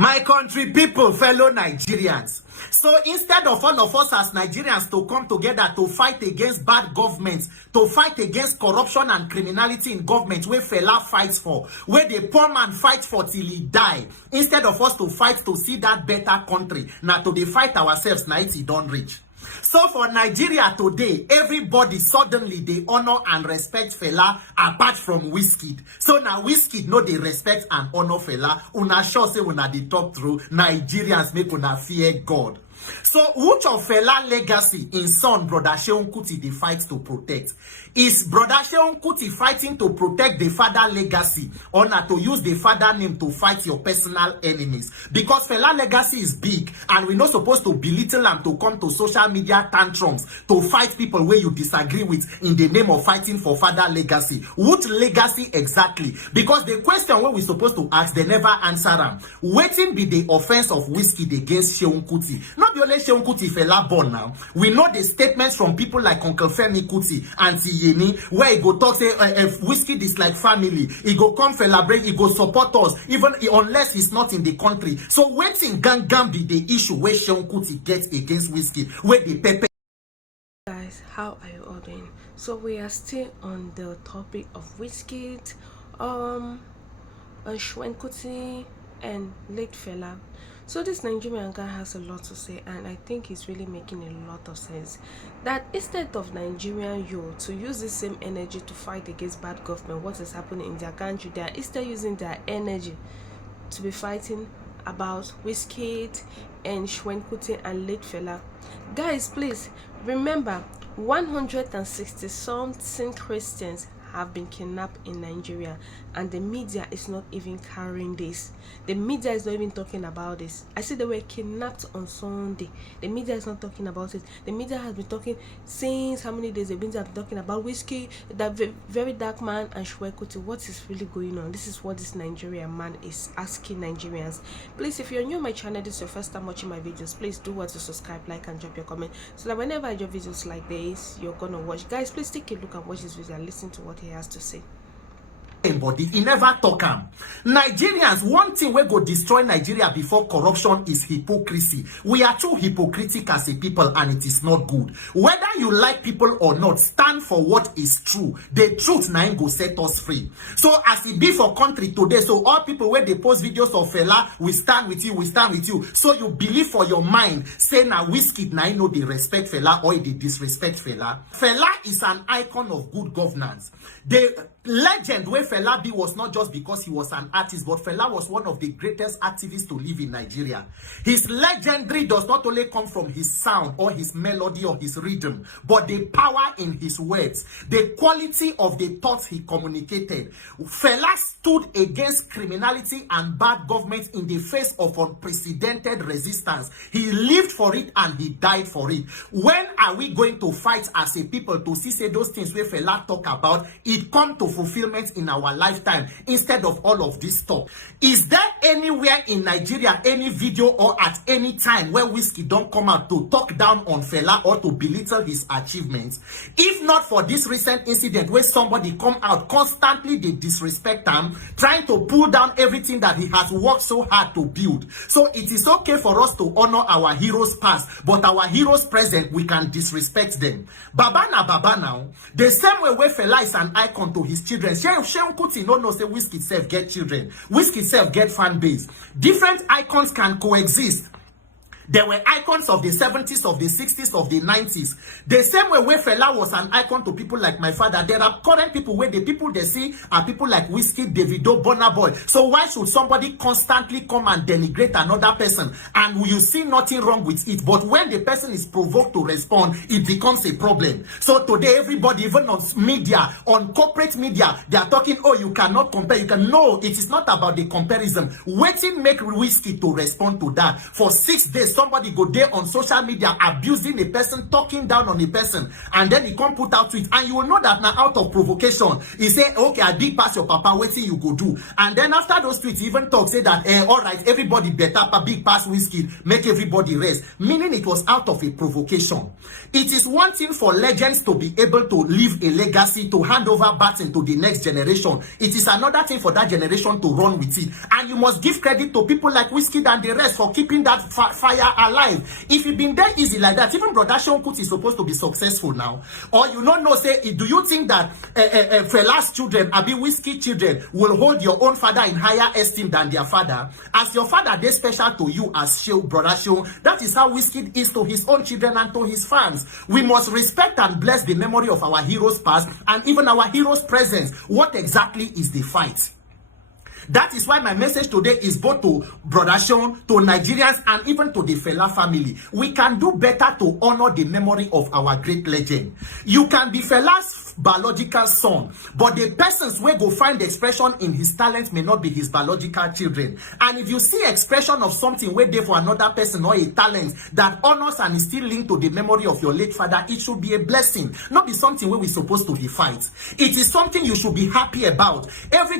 My country people, fellow Nigerians. So instead of all of us as Nigerians to come together to fight against bad governments, to fight against corruption and criminality in government, where fella fights for, where the poor man fights for till he die, instead of us to fight to see that better country, now to fight ourselves, now it don't reach. So for Nigeria today, everybody suddenly they honor and respect fella apart from wizkid. So now wizkid no they respect and honor fella. Una sure say una the talk through Nigerians make una fear God. So which of fella legacy in son brother Seun Kuti they fight to protect? Is brother Seun Kuti fighting to protect the father legacy or not to use the father name to fight your personal enemies? Because fella legacy is big and we're not supposed to belittle and to come to social media tantrums to fight people where you disagree with in the name of fighting for father legacy. Which legacy exactly? Because the question what we're supposed to ask, they never answer them. Waiting be the offense of wizkid against Seun Kuti. Not the only Seun Kuti fella born now. We know the statements from people like Uncle Femi Kuti and Yeni, where he go talk say if wizkid is like family, he go come celebrate, he go support us, even unless he's not in the country. So waiting gang be the issue where Seun Kuti gets against wizkid, where the pepper. Guys, how are you all doing? So we are still on the topic of wizkid, Seun Kuti and late fella. So this Nigerian guy has a lot to say, and I think he's really making a lot of sense. That instead of Nigerian youth to use the same energy to fight against bad government, what is happening in their country, they are instead using their energy to be fighting about wizkid and Seun Kuti and late fella. Guys, please remember, 160 something Christians have been kidnapped in Nigeria, and the media is not even carrying this. The media is not even talking about this. I see they were kidnapped on Sunday. The media is not talking about it. The media has been talking since how many days? The media have been talking about wizkid, that very dark man, and Seun Kuti. What is really going on? This is what this Nigerian man is asking Nigerians. Please, if you're new to my channel, this is your first time watching my videos, please do what to subscribe, like, and drop your comment, so that whenever I drop videos like this, you're gonna watch. Guys, please take a look and watch this video and listen to what he has to say. Body, he never talk am. Nigerians, one thing we go destroy Nigeria before corruption is hypocrisy. We are too hypocritical as a people, and it is not good. Whether you like people or not, stand for what is true. The truth now go set us free. So as it be for country today, so all people where they post videos of fella, we stand with you, we stand with you. So you believe for your mind, say now wizkid now know they respect fella or they disrespect fella. Fella is an icon of good governance. The legend where Fela B was not just because he was an artist, but Fela was one of the greatest activists to live in Nigeria. His legendary does not only come from his sound or his melody or his rhythm, but the power in his words, the quality of the thoughts he communicated. Fela stood against criminality and bad government in the face of unprecedented resistance. He lived for it and he died for it. When are we going to fight as a people to see say those things where Fela talk about, it come to fulfillment in our lifetime instead of all of this stuff? Is there anywhere in Nigeria, any video or at any time where wizkid don't come out to talk down on fella or to belittle his achievements? If not for this recent incident where somebody come out constantly they disrespect him, trying to pull down everything that he has worked so hard to build. So it is okay for us to honor our heroes past, but our heroes present we can disrespect them. Baba now, the same way where fella is an icon to his children. Seun Kuti no say wizkid self get children. Wizkid self get fan base. Different icons can coexist. There were icons of the 70s, of the 60s, of the 90s. The same way where Fela was an icon to people like my father, there are current people where the people they see are people like wizkid, Davido, Burna Boy. So why should somebody constantly come and denigrate another person? And you see nothing wrong with it. But when the person is provoked to respond, it becomes a problem. So today, everybody, even on media, on corporate media, they are talking, oh, you cannot compare. You can. No, it is not about the comparison. Waiting make wizkid to respond to that. For 6 days, somebody go there on social media abusing a person, talking down on a person, and then he come put out tweet, and you will know that now out of provocation, he say, okay, I did pass your papa, waiting you go do. And then after those tweets, he even talk, say that, all right, everybody better, big pass wizkid, make everybody rest. Meaning it was out of a provocation. It is one thing for legends to be able to leave a legacy, to hand over baton to the next generation. It is another thing for that generation to run with it. And you must give credit to people like wizkid and the rest for keeping that fire alive. If it been there easy like that, even brother Seun Kuti is supposed to be successful now. Or you don't know, say, do you think that Fela's children, Abi wizkid children, will hold your own father in higher esteem than their father? As your father, they special to you as brother Seun. That is how wizkid is to his own children and to his fans. We must respect and bless the memory of our heroes past and even our heroes present. What exactly is the fight? That is why my message today is both to brother Seun, to Nigerians, and even to the Fela family. We can do better to honor the memory of our great legend. You can be Fela's biological son, but the persons where go find expression in his talent may not be his biological children. And if you see expression of something where there for another person or a talent that honors and is still linked to the memory of your late father, it should be a blessing, not be something where we're supposed to be fight. It is something you should be happy about.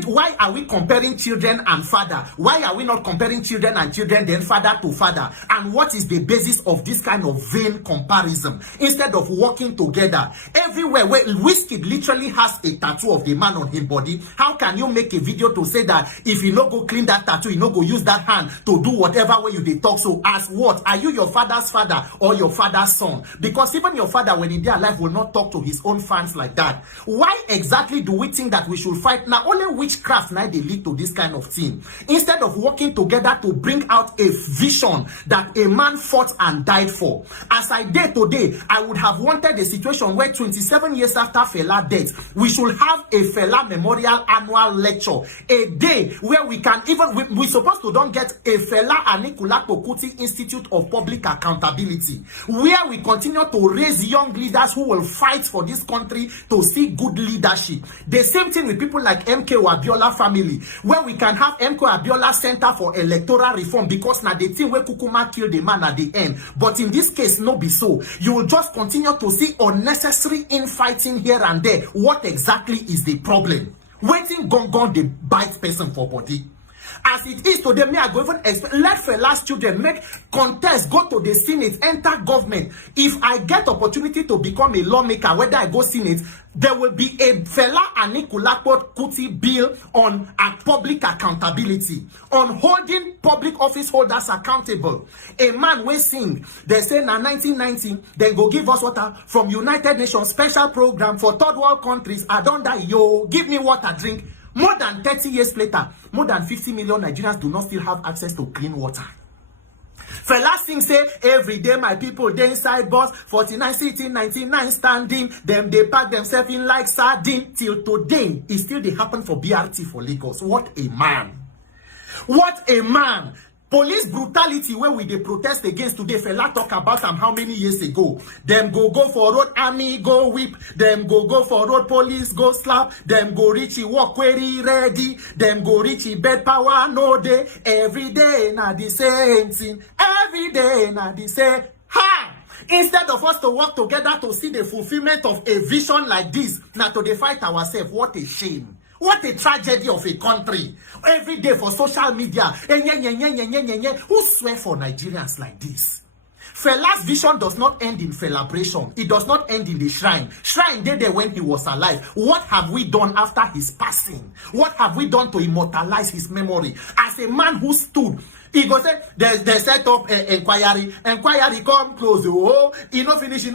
Why are we comparing children and father? Why are we not comparing children and children, then father to father? And what is the basis of this kind of vain comparison? Instead of working together, everywhere where wizkid literally has a tattoo of the man on his body, how can you make a video to say that if you no go clean that tattoo, you no go use that hand to do whatever way you dey talk? So as what? Are you your father's father or your father's son? Because even your father, when he dey alive, will not talk to his own fans like that. Why exactly do we think that we should fight? Now only witchcraft now they lead to this kind of thing, instead of working together to bring out a vision that a man fought and died for. As I did today, I would have wanted a situation where 27 years after Fela death, we should have a Fela Memorial Annual Lecture, a day where we can even, we supposed to don't get a Fela Anikulapo Kuti Institute of Public Accountability, where we continue to raise young leaders who will fight for this country to see good leadership. The same thing with people like MK Abiola family, where we can have MK Abiola Center for Electoral Reform, because now the thing where Kukuma killed the man at the end. But in this case, no be so. You will just continue to see unnecessary infighting here and there. What exactly is the problem? Waiting gong the bite person for body. As it is today, me I go even let Fela's children make contest, go to the Senate, enter government. If I get opportunity to become a lawmaker, whether I go Senate, there will be a Fela Anikulapo Kuti bill on public accountability, on holding public office holders accountable. A man will sing, they say na 1990, then go give us water from United Nations special program for third world countries. I don't die, yo, give me water, drink. More than 30 years later, more than 50 million Nigerians do not still have access to clean water. Fela sing say, every day my people they inside bus, 49 sitting, 99 standing, them they pack themselves in like sardine. Till today, it still they happen for BRT for Lagos. What a man. What a man. Police brutality where we they protest against today, Fela talk about them how many years ago. Them go for road army, go whip. Them go for road police, go slap. Them go reachy walk query ready. Them go reachy bed power no day. Every day na the same thing. Every day na the same. Ha! Instead of us to work together to see the fulfillment of a vision like this, now to fight ourselves, what a shame. What a tragedy of a country. Every day for social media. Who swear for Nigerians like this? Fela's vision does not end in celebration. It does not end in the shrine. Shrine did there when he was alive. What have we done after his passing? What have we done to immortalize his memory? As a man who stood, he go say, they set up inquiry. Inquiry come close. Oh, he no finish.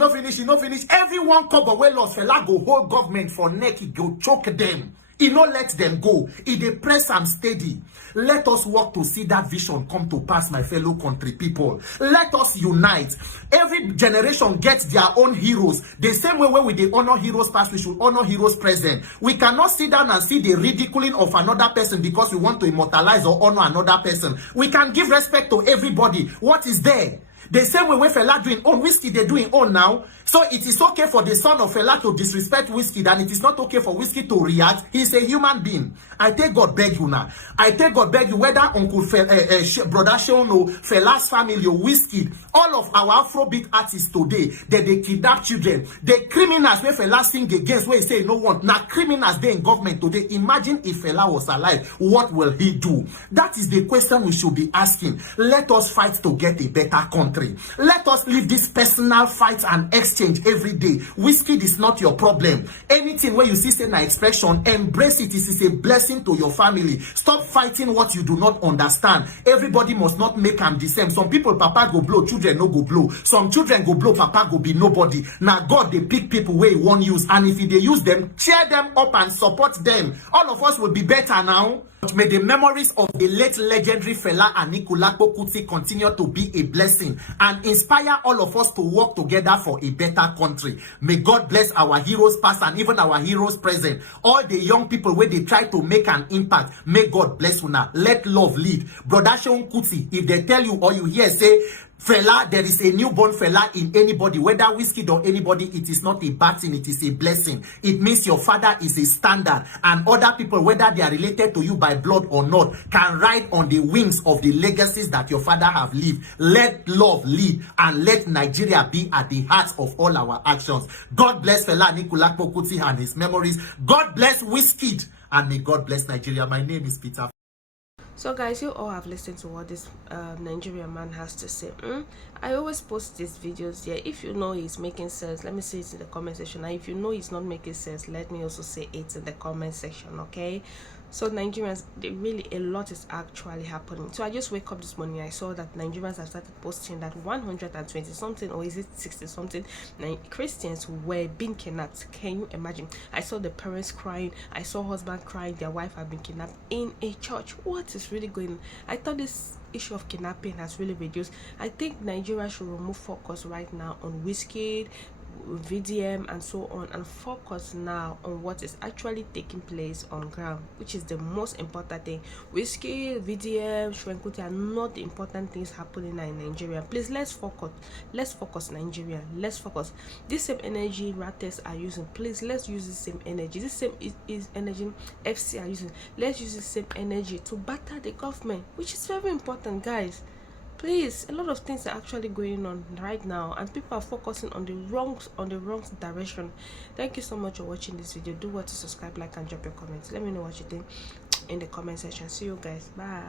Everyone cover well lost. Fela go hold government for neck. He go choke them. He no let them go. He dey press and steady. Let us work to see that vision come to pass, my fellow country people. Let us unite. Every generation gets their own heroes. The same way when we dey honor heroes past, we should honor heroes present. We cannot sit down and see the ridiculing of another person because we want to immortalize or honor another person. We can give respect to everybody. What is there? The same way Fela doing own, Wizkid they doing own now. So it is okay for the son of Fela to disrespect Wizkid, and it is not okay for Wizkid to react. He's a human being. I take God beg you now. I take God beg you, whether Uncle Brother Seun or Fela's family or Wizkid, all of our Afrobeat artists today, they kidnap children. The criminals where Fela sing against, where he say no want. Now criminals they in government today. Imagine if Fela was alive, what will he do? That is the question we should be asking. Let us fight to get a better country. Let us leave this personal fight and exchange every day. Wizkid is not your problem. Anything where you see say na expression, embrace it. It is a blessing to your family. Stop fighting what you do not understand. Everybody must not make them the same. Some people papa go blow, children no go blow. Some children go blow, papa go be nobody. Now God they pick people where he won't use, and if they use them, cheer them up and support them. All of us will be better now. But may the memories of the late legendary Fela Anikulapo Kuti continue to be a blessing and inspire all of us to work together for a better country. May God bless our heroes past and even our heroes present. All the young people where they try to make an impact, may God bless you now. Let love lead. Brother Seun Kuti, if they tell you or you hear say, Fela, there is a newborn Fela in anybody, whether Wizkid or anybody, it is not a bad thing, it is a blessing. It means your father is a standard, and other people, whether they are related to you by blood or not, can ride on the wings of the legacies that your father have lived. Let love lead, and let Nigeria be at the heart of all our actions. God bless Fela Anikulapo Kuti and his memories. God bless Wizkid, and may God bless Nigeria. My name is Peter. So guys, you all have listened to what this Nigerian man has to say. I always post these videos here. If you know he's making sense, let me say it in the comment section. And if you know he's not making sense, let me also say it in the comment section, okay? So Nigerians, a lot is actually happening. So I just wake up this morning, I saw that Nigerians have started posting that 120 something, or is it 60 something, Christians were being kidnapped. Can you imagine? I saw the parents crying, I saw husband crying, their wife had been kidnapped in a church. What is really going on? I thought this issue of kidnapping has really reduced. I think Nigeria should remove focus right now on Wizkid, VDM and so on, and focus now on what is actually taking place on ground, which is the most important thing. Wizkid, VDM, kuti are not the important things happening in Nigeria. Please, let's focus Nigeria. Let's focus. This same energy ratels are using, please let's use the same energy. This same is energy FC are using. Let's use the same energy to batter the government, which is very important, guys. Please, a lot of things are actually going on right now, and people are focusing on the wrong direction. Thank you so much for watching this video. Do what to subscribe, like, and drop your comments. Let me know what you think in the comment section. See you guys. Bye.